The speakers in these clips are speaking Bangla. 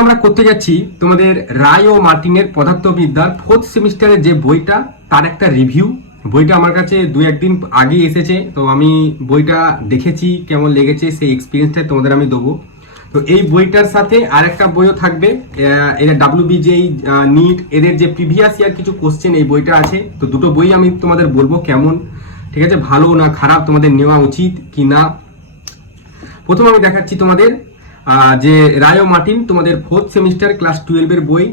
আমরা করতে যাচ্ছি তোমাদের রায় ও মার্টিনের পদার্থবিদ্যার ফোর্থ সেমিস্টারের যে বইটা তার একটা রিভিউ বইটা আমার কাছে দু একদিন আগে এসেছে তো আমি বইটা দেখেছি কেমন লেগেছে সেই এক্সপিরিয়েন্সটা তোমাদের আমি দেবো। তো এই বইটার সাথে আর একটা বইও থাকবে আহ, এটা ডাব্লিউবিজেই নিট এদের যে প্রিভিয়াস ইয়ার কিছু কোশ্চেন এই বইটা আছে তো দুটো বই আমি তোমাদের বলব কেমন ঠিক আছে? ভালো না খারাপ তোমাদের নেওয়া উচিত কি না? প্রথম আমি দেখাচ্ছি তোমাদের যে রায় মার্টিন, তোমাদের ফোর্থ সেমিস্টার ক্লাস টুয়েলভের বই,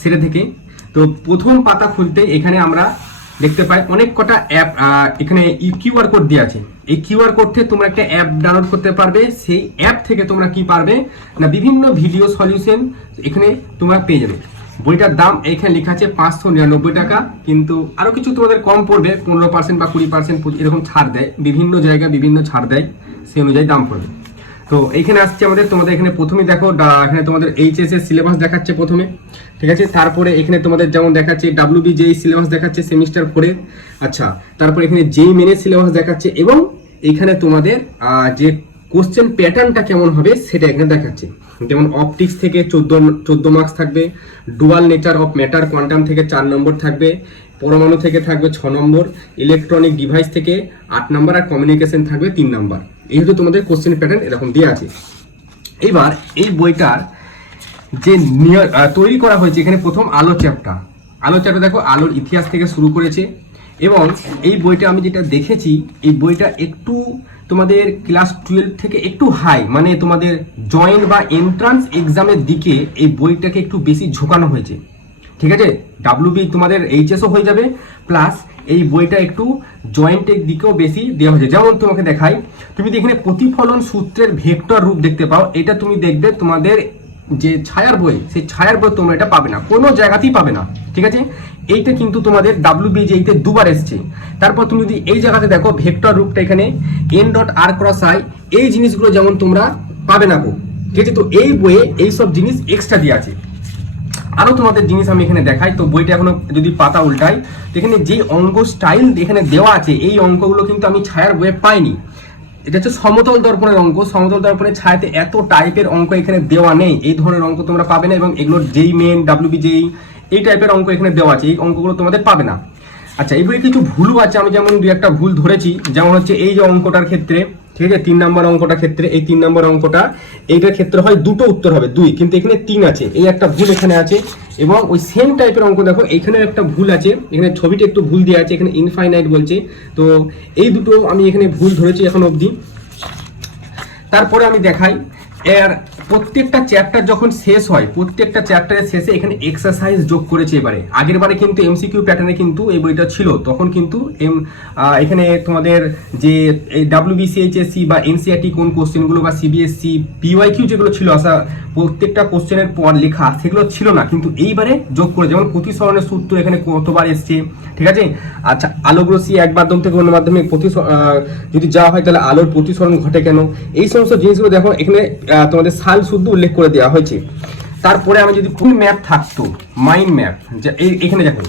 সেটা থেকে। তো প্রথম পাতা খুলতে এখানে আমরা দেখতে পাই অনেক কটা অ্যাপ এখানে কিউআর কোড দেওয়া আছে। এই কিউআর কোড থেকে তোমরা একটা অ্যাপ ডাউনলোড করতে পারবে, সেই অ্যাপ থেকে তোমরা কি পারবে? না, বিভিন্ন ভিডিও সলিউশন এখানে তোমরা পেয়ে যাবে। বইটার দাম এখানে লেখা আছে পাঁচশো নিরানব্বই টাকা, কিন্তু আরও কিছু তোমাদের কম পড়বে, পনেরো পার্সেন্ট বা কুড়ি পার্সেন্ট এরকম ছাড় দেয়। বিভিন্ন জায়গায় বিভিন্ন ছাড় দেয়, সেই অনুযায়ী দাম পড়বে। তো এইখানে আসছে আমাদের, তোমাদের এখানে প্রথমে দেখো এখানে তোমাদের এইচএস এর সিলেবাস দেখাচ্ছে প্রথমে, ঠিক আছে? তারপরে এখানে তোমাদের যেমন দেখাচ্ছে ডাব্লিউবি যেই সিলেবাস দেখাচ্ছে সেমিস্টার ফোরে আচ্ছা তারপরে এখানে যেই মেনের সিলেবাস দেখাচ্ছে এবং এখানে তোমাদের যে কোশ্চেন প্যাটার্নটা কেমন হবে সেটা এখানে দেখাচ্ছে। যেমন অপটিক্স থেকে চোদ্দ চোদ্দ মার্কস থাকবে dual nature of matter quantum থেকে চার নম্বর থাকবে পরমাণু থেকে থাকবে ছ নম্বর ইলেকট্রনিক ডিভাইস থেকে আট নম্বর, আর কমিউনিকেশন থাকবে তিন নম্বর। এই হচ্ছে তোমাদের কোশ্চেন প্যাটার্ন এরকম দিয়ে আছে। এবার এই বইটার যে তৈরি করা হয়েছে, এখানে প্রথম আলো চ্যাপ্টার। আলো চ্যাপ্টার দেখো, আলোর ইতিহাস থেকে শুরু করেছে। এবং এই বইটা আমি যেটা দেখেছি, এই বইটা একটু তোমাদের ক্লাস টুয়েলভ থেকে একটু হাই মানে তোমাদের জয়েন্ট বা এন্ট্রান্স এক্সামের দিকে এই বইটাকে একটু বেশি ঝোঁকানো হয়েছে। ঠিক আছে? ডাব্লিউবি তোমাদের এইচএসও হয়ে যাবে প্লাস এই বইটা একটু জয়েন্টের দিকেও বেশি দেওয়া হয়েছে। যেমন তোমাকে দেখাই, তুমি যদি এখানে প্রতিফলন সূত্রের ভেক্টর রূপ দেখতে পাও, এটা তুমি দেখবে তোমাদের যে ছায়ার বই, সেই ছায়ার বই তোমরা এটা পাবে না, কোনো জায়গাতেই পাবে না, ঠিক আছে? এইটা কিন্তু তোমাদের ডাব্লিউবিজেইতে দুবার এসছে। তারপর তুমি যদি এই জায়গাতে দেখো ভেক্টর রূপটা এখানে N dot R cross I এই জিনিসগুলো যেমন তোমরা পাবে না গো, ঠিক আছে? তো এই বইয়ে এইসব জিনিস এক্সট্রা দিয়ে আছে। আরও তোমাদের জিনিস আমি এখানে দেখাই। তো বইটা এখনও যদি পাতা উল্টাই এখানে যে অঙ্ক স্টাইল এখানে দেওয়া আছে, এই অঙ্কগুলো কিন্তু আমি ছায়ার বইয়ে পাইনি। এটা হচ্ছে সমতল দর্পণের অঙ্ক সমতল দর্পণের ছায়াতে এত টাইপের অঙ্ক এখানে দেওয়া নেই। এই ধরনের অঙ্ক তোমরা পাবে না এবং এগুলোর যেই মেন ডাব্লিউবি যেই এই টাইপের অঙ্ক এখানে দেওয়া আছে। এই অঙ্কগুলো তোমাদের পাবে না। আচ্ছা এই বইয়ে কিছু ভুলও আছে। আমি যেমন দুই একটা ভুল ধরেছি। যেমন হচ্ছে এই যে অঙ্কটার ক্ষেত্রে ঠিক আছে? তিন নাম্বার অঙ্কটা ক্ষেত্রে, এই তিন নাম্বার অঙ্কটা এইটার ক্ষেত্রে হয় দুটো উত্তর হবে, দুই, কিন্তু এখানে তিন আছে। এই একটা ভুল এখানে আছে এবং ওই সেম টাইপের অঙ্ক দেখো এখানে একটা ভুল আছে, এখানে ছবিটা একটু ভুল দেওয়া আছে, এখানে ইনফাইনাইট বলছে। তো এই দুটো আমি এখানে ভুল ধরেছি এখন অবধি। তারপরে আমি দেখাই এর প্রত্যেকটা চ্যাপ্টার যখন শেষ হয়, প্রত্যেকটা চ্যাপ্টারের শেষে এখানে এক্সারসাইজ যোগ করেছে এবারে। আগের বারে কিন্তু এমসিকিউ প্যাটার্নে কিন্তু এই বইটা ছিল, তখন কিন্তু এম এখানে তোমাদের যে এই ডাব্লিউবিসিএইচএসসি বা এনসিআরটি কোন কোশ্চেনগুলো বা সিবিএসসি পিওয়াইকিউ যেগুলো ছিল আসা প্রত্যেকটা কোশ্চেনের পর লেখা, সেগুলো ছিল না, কিন্তু এইবারে যোগ করে, যেমন প্রতিসরণের সূত্র এখানে কতবার এসছে, ঠিক আছে? আচ্ছা আলোক রশ্মি এক মাধ্যম থেকে অন্য মাধ্যমে প্রতি যদি যাওয়া হয়, তাহলে আলোর প্রতিসরণ ঘটে কেন? এই সমস্ত জিনিসগুলো দেখো, এখানে তোমাদের সাল শুদ্ধ উল্লেখ করে দেওয়া হয়েছে। তারপরে আমি যদি ফুল ম্যাপ থাকতো মাইন্ড ম্যাপ এখানে দেখো,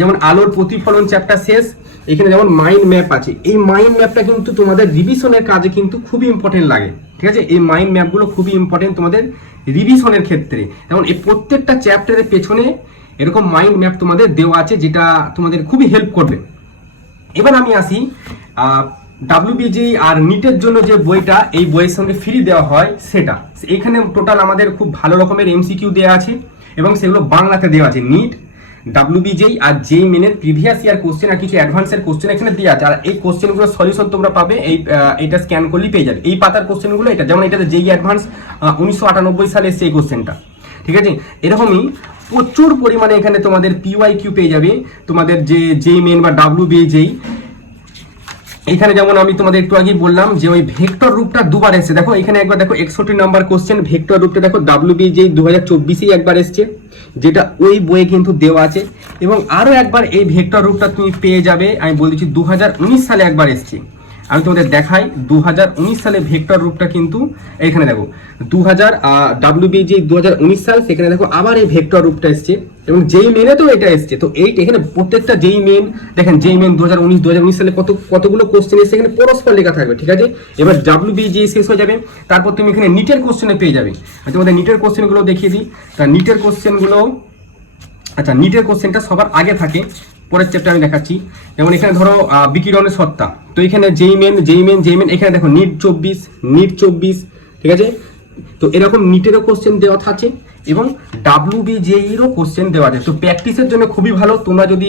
যেমন আলোর প্রতিফলন চ্যাপ্টার শেষ, এখানে যেমন মাইন্ড ম্যাপ আছে। এই মাইন্ড ম্যাপটা কিন্তু তোমাদের রিভিশনের কাজে কিন্তু খুবই ইম্পর্টেন্ট লাগে, ঠিক আছে? এই মাইন্ড ম্যাপগুলো খুবই ইম্পর্টেন্ট তোমাদের রিভিশনের ক্ষেত্রে। যেমন এই প্রত্যেকটা চ্যাপ্টারের পেছনে এরকম মাইন্ড ম্যাপ তোমাদের দেওয়া আছে, যেটা তোমাদের খুবই হেল্প করবে। এবার আমি আসি ডাব্লিউবিজি আর নিটের জন্য যে বইটা, এই বইয়ের সঙ্গে ফ্রি দেওয়া হয়, সেটা। এখানে টোটাল আমাদের খুব ভালো রকমের এমসিকিউ দেওয়া আছে এবং সেগুলো বাংলাতে দেওয়া আছে। নিট ডাব্লিউবিজেই আর যেই মেনের প্রিভিয়াস ইয়ার কোশ্চেন আর কিছু অ্যাডভান্সের কোশ্চেন এখানে দেওয়া আছে। আর এই কোশ্চেনগুলোর সলিউশন তোমরা পাবে, এই এটা স্ক্যান করলেই পেয়ে যাবে। এই পাতার কোশ্চেনগুলো এটা, যেমন এটাতে যেই অ্যাডভান্স উনিশশো আটানব্বই সালে এই কোশ্চেনটা ঠিক আছে? এরকমই প্রচুর পরিমাণে এখানে তোমাদের পিওয়াই কিউ পেয়ে যাবে। তোমাদের যে যেই মেন বা ডাব্লিউ যেই এখানে যেমন আমি তোমাদের একটু আগেই বললাম যে ওই ভেক্টর রূপটা দুবার এসেছে। দেখো, এখানে একবার দেখো, একষট্টি নাম্বার কোশ্চেন ভেক্টর রূপটা দেখো ডাব্লিউবি যে দু হাজার চব্বিশেই একবার এসছে, যেটা ওই বইয়ে কিন্তু দেওয়া আছে। এবং আরও একবার এই ভেক্টর রূপটা তুমি পেয়ে যাবে, আমি বলছি দু হাজার উনিশ সালে একবার এসছে। আমি তোমাদের দেখাই দু হাজার উনিশ সালে ভেক্টর রূপটা কিন্তু এখানে দেখো। দু হাজার ডাব্লিউবি যে দু সাল, সেখানে দেখো আবার এই ভেক্টর রূপটা এসছে। এবং যেই মেনে তো এটা এসছে, তো এই এখানে প্রত্যেকটা যেই মেন দেখেন যেই মেন দু হাজার উনিশ দু হাজার উনিশ সালে কত, কতগুলো কোশ্চেন এসছে, এখানে পরস্পর লেখা থাকবে, ঠিক আছে? এবার ডাব্লিউবি যে শেষ হয়ে যাবে, তারপর তুমি এখানে নিটের কোশ্চেনে পেয়ে যাবে। আমি তোমাদের নিটের কোশ্চেনগুলো দেখিয়ে দিই। তা নিটের কোশ্চেনগুলো আচ্ছা নিটের কোশ্চেনটা সবার আগে থাকে। পরের চ্যাপ্টার আমি দেখাচ্ছি। যেমন এখানে ধরো বিকিরণের সত্তা। তো এখানে যেই মেন যেই মেন যেই মেন এখানে দেখো নিট চব্বিশ নিট চব্বিশ, ঠিক আছে? তো এরকম নিটেরও কোশ্চেন দেওয়া থাকে এবং ডাব্লিউ বিজেইরও কোশ্চেন দেওয়া যায় তো প্র্যাকটিসের জন্য খুবই ভালো। তোমরা যদি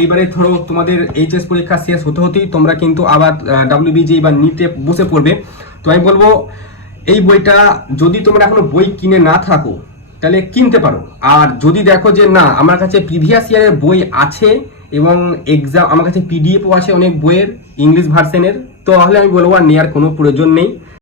এইবারে ধরো তোমাদের এইচএস পরীক্ষা শেষ হতে হতেই তোমরা কিন্তু আবার ডাব্লিউ বিজেই বা নিটে বসে পড়বে। তো আমি বলব, এই বইটা যদি তোমরা এখনও বই কিনে না থাকো, তাহলে কিনতে পারো। আর যদি দেখো যে না, আমার কাছে প্রিভিয়াস ইয়ারের বই আছে এবং এক্সাম আমার কাছে পিডিএফও আছে অনেক বইয়ের ইংলিশ ভার্সেনের তো তাহলে আমি বলব আর নেওয়ার কোনো প্রয়োজন নেই।